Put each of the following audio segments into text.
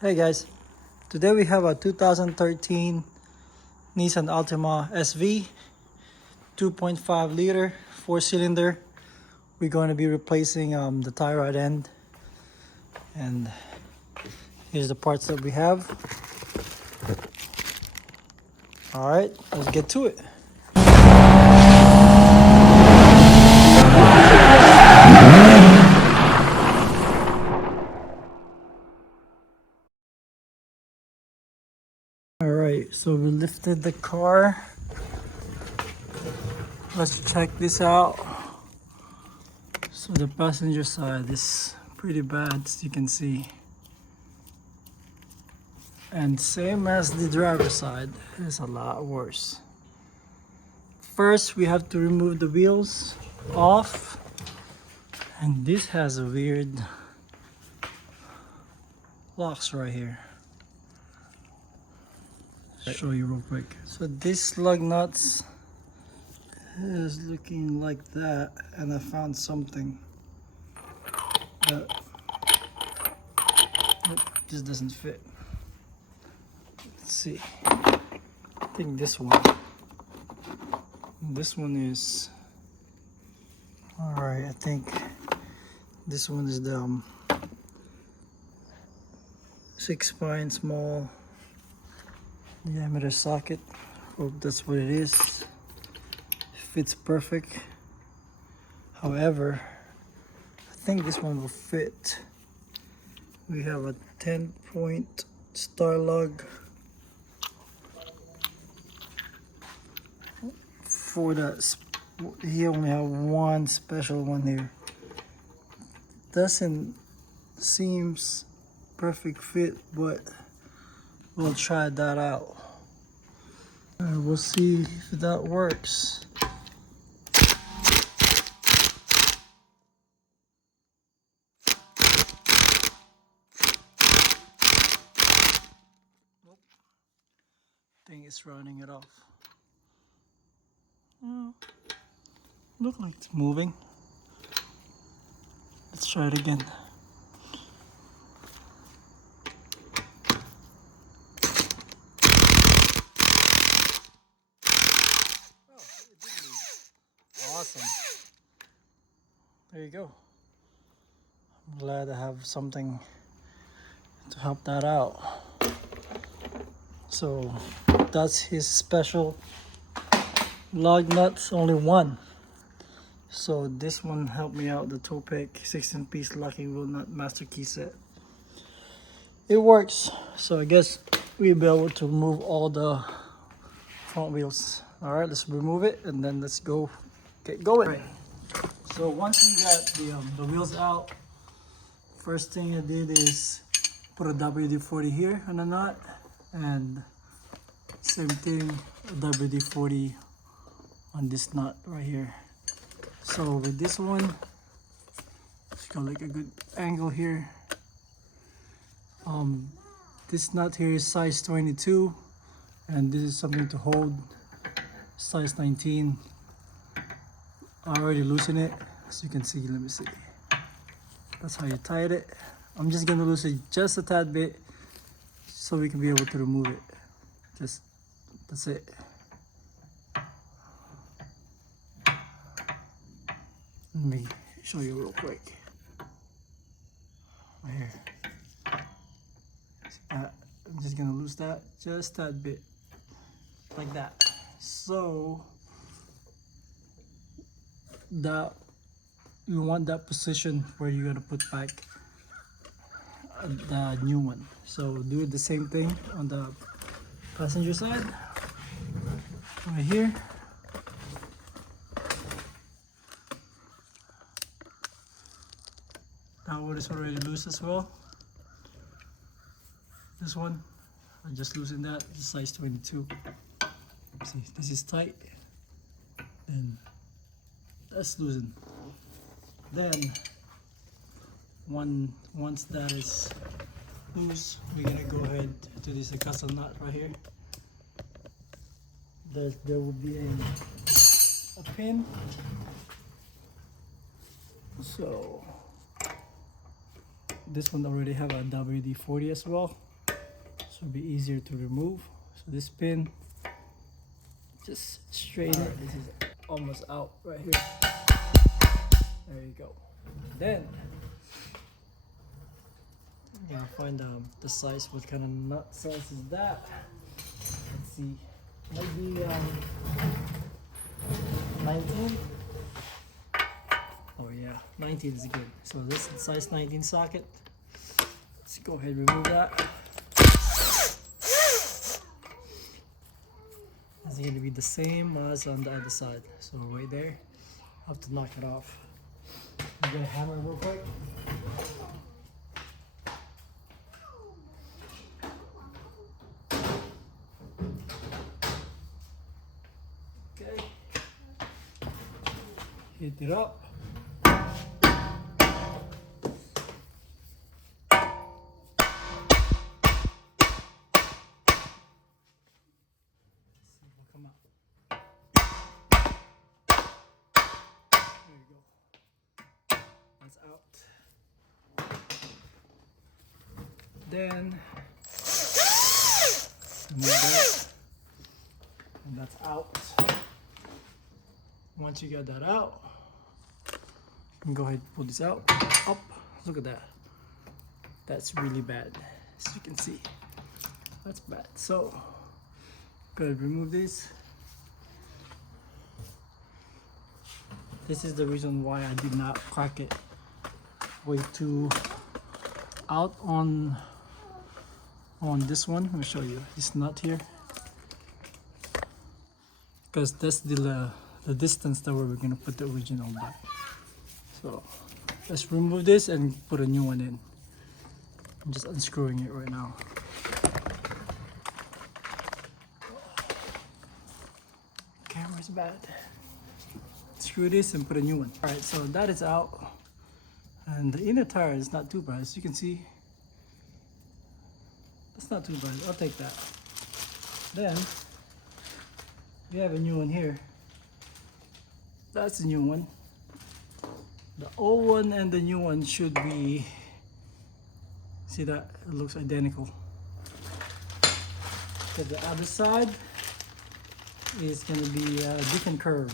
Hey guys, today we have a 2013 Nissan Altima SV 2.5 liter 4-cylinder. We're going to be replacing the tie rod end, and here's the parts that we have. All right, let's get to it. All right, so we lifted the car. Let's check this out. So the passenger side is pretty bad, as you can see. And same as the driver's side, it's a lot worse. First, we have to remove the wheels off. And this has a weird locks right here. Show you real quick. So this lug nuts is looking like that, and I found something that just doesn't fit. Let's see. I think this one is all right. I think this one is the 6-pine small diameter socket. Hope that's what it is. Fits perfect. However, I think this one will fit. We have a 10-point star lug for that. He only have one special one here. Doesn't seems perfect fit, but we'll try that out. We'll see if that works. Nope. I think it's running it off. Look like it's moving. Let's try it again. Awesome. There you go. I'm glad I have something to help that out. So that's his special lug nuts, only one. So this one helped me out, the toe pick 16-piece locking wheel nut master key set. It works. So I guess we'll be able to remove all the front wheels. All right, let's remove it and then let's go get going. Right. So once we got the wheels out, first thing I did is put a WD-40 here on the nut, and same thing, a WD-40 on this nut right here. So with this one, it's got like a good angle here. This nut here is size 22, and this is something to hold size 19. I already loosened it, as you can see. Let me see. That's how you tied it. I'm just gonna loosen it just a tad bit so we can be able to remove it. That's it. Let me show you real quick. Right here. See that? I'm just gonna lose that just that bit, like that. So that you want that position where you're gonna put back the new one. So do the same thing on the passenger side, right here. That one is already loose as well. This one, I just loosened that, it's size 22. See, this is tight, and that's loosened. Then, once that is loose, we're gonna go ahead to this custom nut right here. There will be a pin. So this one already have a WD-40 as well. So it'll be easier to remove. So this pin, just straighten it. This is almost out right here. There you go. Then you gotta find the size. What kind of nut size is that? Let's see. Maybe 19. Oh yeah, 19 is good. So this is size 19 socket. Let's go ahead and remove that. It's going to be the same as on the other side. So right there, I have to knock it off. I'm gonna hammer real quick. Okay. Hit it up. Come out. There you go. That's out. Then remove that, and that's out. Once you get that out, you can go ahead and pull this out. Up. Look at that. That's really bad. As you can see, that's bad. So go ahead and remove this. This is the reason why I did not crack it way too out on this one. Let me show you this nut here, because that's the distance that we're gonna put the original back. So let's remove this and put a new one in. I'm just unscrewing it right now. Camera's bad. Screw this and put a new one. All right, so that is out, and the inner tire is not too bad. As you can see, that's not too bad. I'll take that. Then we have a new one here. That's the new one. The old one and the new one should be, see that? It looks identical. But the other side is going to be a different curve.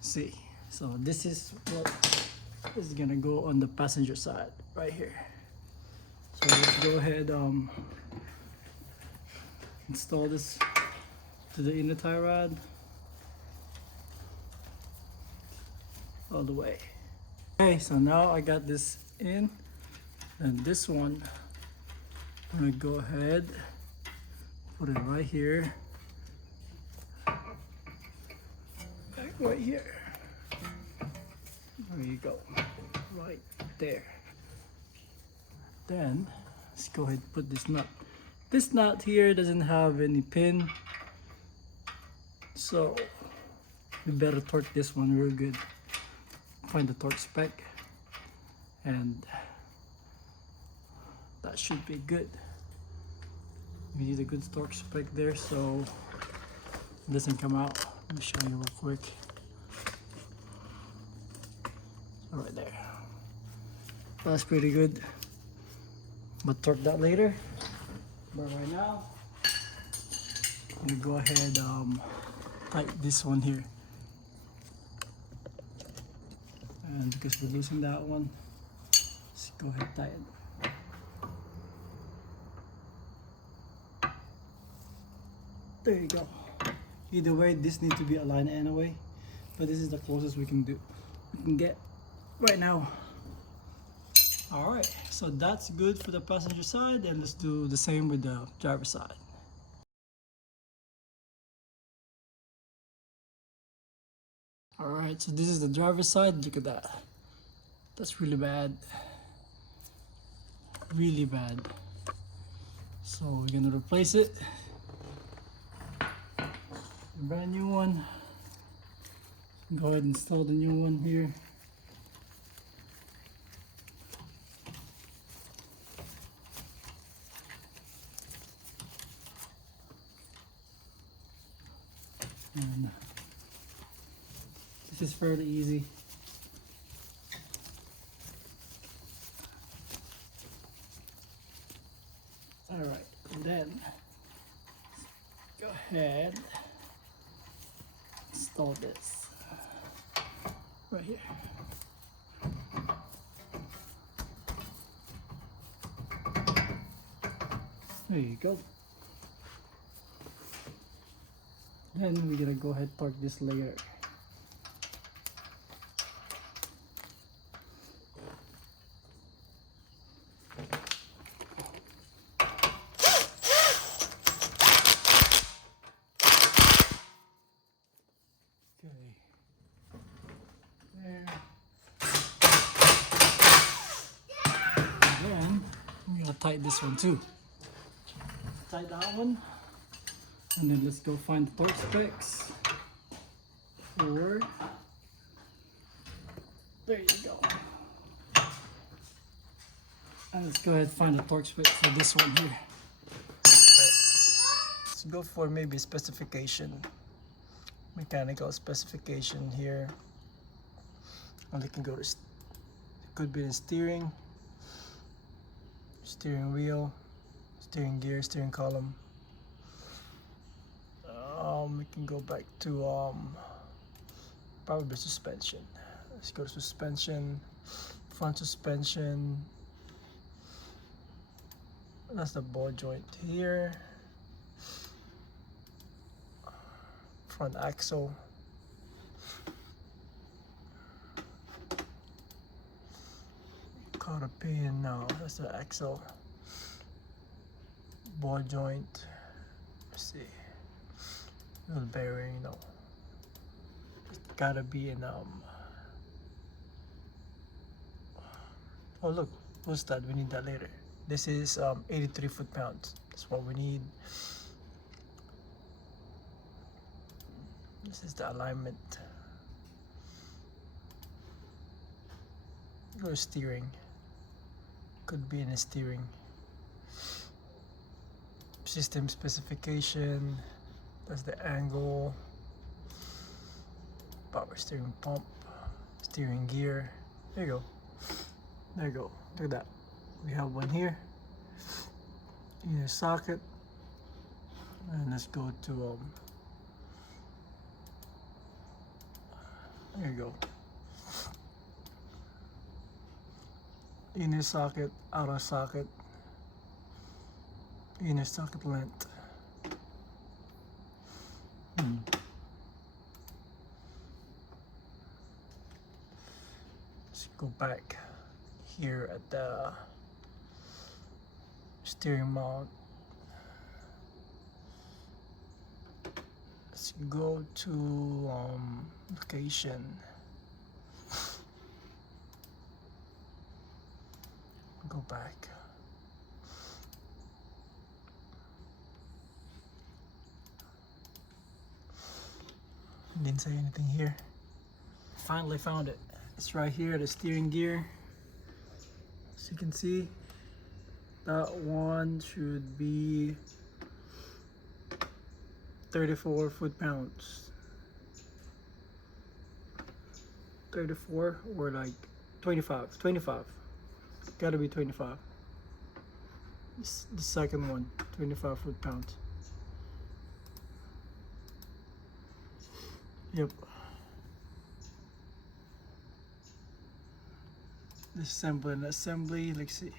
See, so this is what is going to go on the passenger side right here. So let's go ahead install this to the inner tie rod all the way. Okay, so now I got this in, and this one I'm gonna go ahead, put it right here, right here. There you go, right there. Then let's go ahead and put this nut. This nut here doesn't have any pin, so we better torque this one real good. Find the torque spec, and that should be good. We need a good torque spec there so it doesn't come out. Let me show you real quick. Right there. That's pretty good, but torque that later. But right now, I'm gonna go ahead tighten this one here. And because we're losing that one, let's go ahead and tighten. There you go. Either way, this needs to be aligned anyway, but this is the closest we can get right now. All right, so that's good for the passenger side, and let's do the same with the driver side. All right, so this is the driver's side. Look at that. That's really bad. Really bad. So we're gonna replace it. A brand new one. Go ahead and install the new one here. And this is fairly easy. All right, and then go ahead, install this right here. There you go. Then we're gonna go ahead and torque this layer. Okay. There. And then we're gonna tighten this one too. Tighten that one. And then let's go find the torque specs for, there you go. And let's go ahead and find the torque specs for this one here. Let's go for maybe specification, mechanical specification here. And they can go to, it could be the steering wheel, steering gear, steering column. We can go back to probably suspension. Let's go to suspension, front suspension. That's the ball joint here. Front axle. Cotter pin, no, that's the axle. Ball joint. Let's see. Little bearing, no. It's gotta be in oh look, what's that? We need that later. This is 83 foot-pounds. That's what we need. This is the alignment. Go steering. Could be in a steering. System specification. That's the angle. Power steering pump. Steering gear. There you go. There you go. Look at that. We have one here. Inner socket. And let's go to there you go. Inner socket, outer socket, inner socket length. Let's go back here at the steering mount. Let's go to location. Go back. Didn't say anything here. Finally found it. It's right here, the steering gear. As you can see, that one should be 34 foot-pounds. 34 or like 25. 25. Gotta be 25. The second one, 25 foot-pounds. Yep. Assembly, let's see.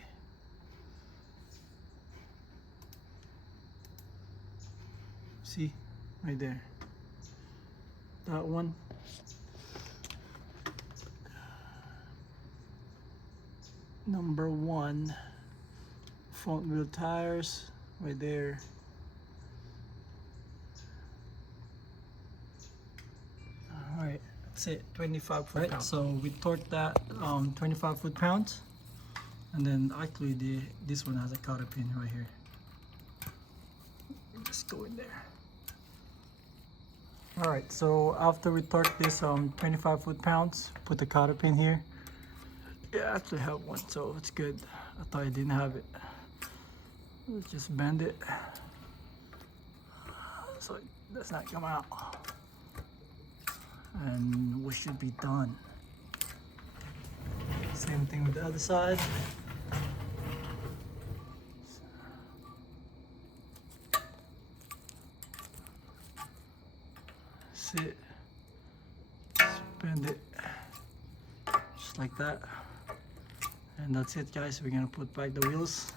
See, right there. That one. Number 1, front wheel tires, right there. All right, that's it, 25 foot-pounds. Right, so we torqued that 25 foot-pounds, and then actually this one has a cotter pin right here. Let's go in there. All right, so after we torque this 25 foot-pounds, put the cotter pin here. Yeah, I actually have one, so it's good. I thought I didn't have it. Let's just bend it so it does not come out. And we should be done. Same thing with the other side. That's it. Bend it just like that, and that's it, guys. We're gonna put back the wheels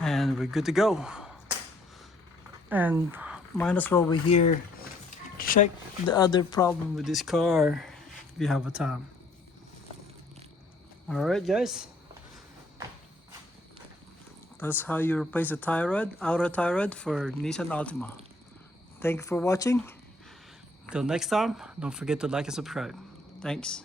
and we're good to go. And might as well, we're here, check the other problem with this car if you have a time. All right, guys, that's how you replace a tie rod, outer tie rod for Nissan Altima. Thank you for watching. Till next time, don't forget to like and subscribe. Thanks.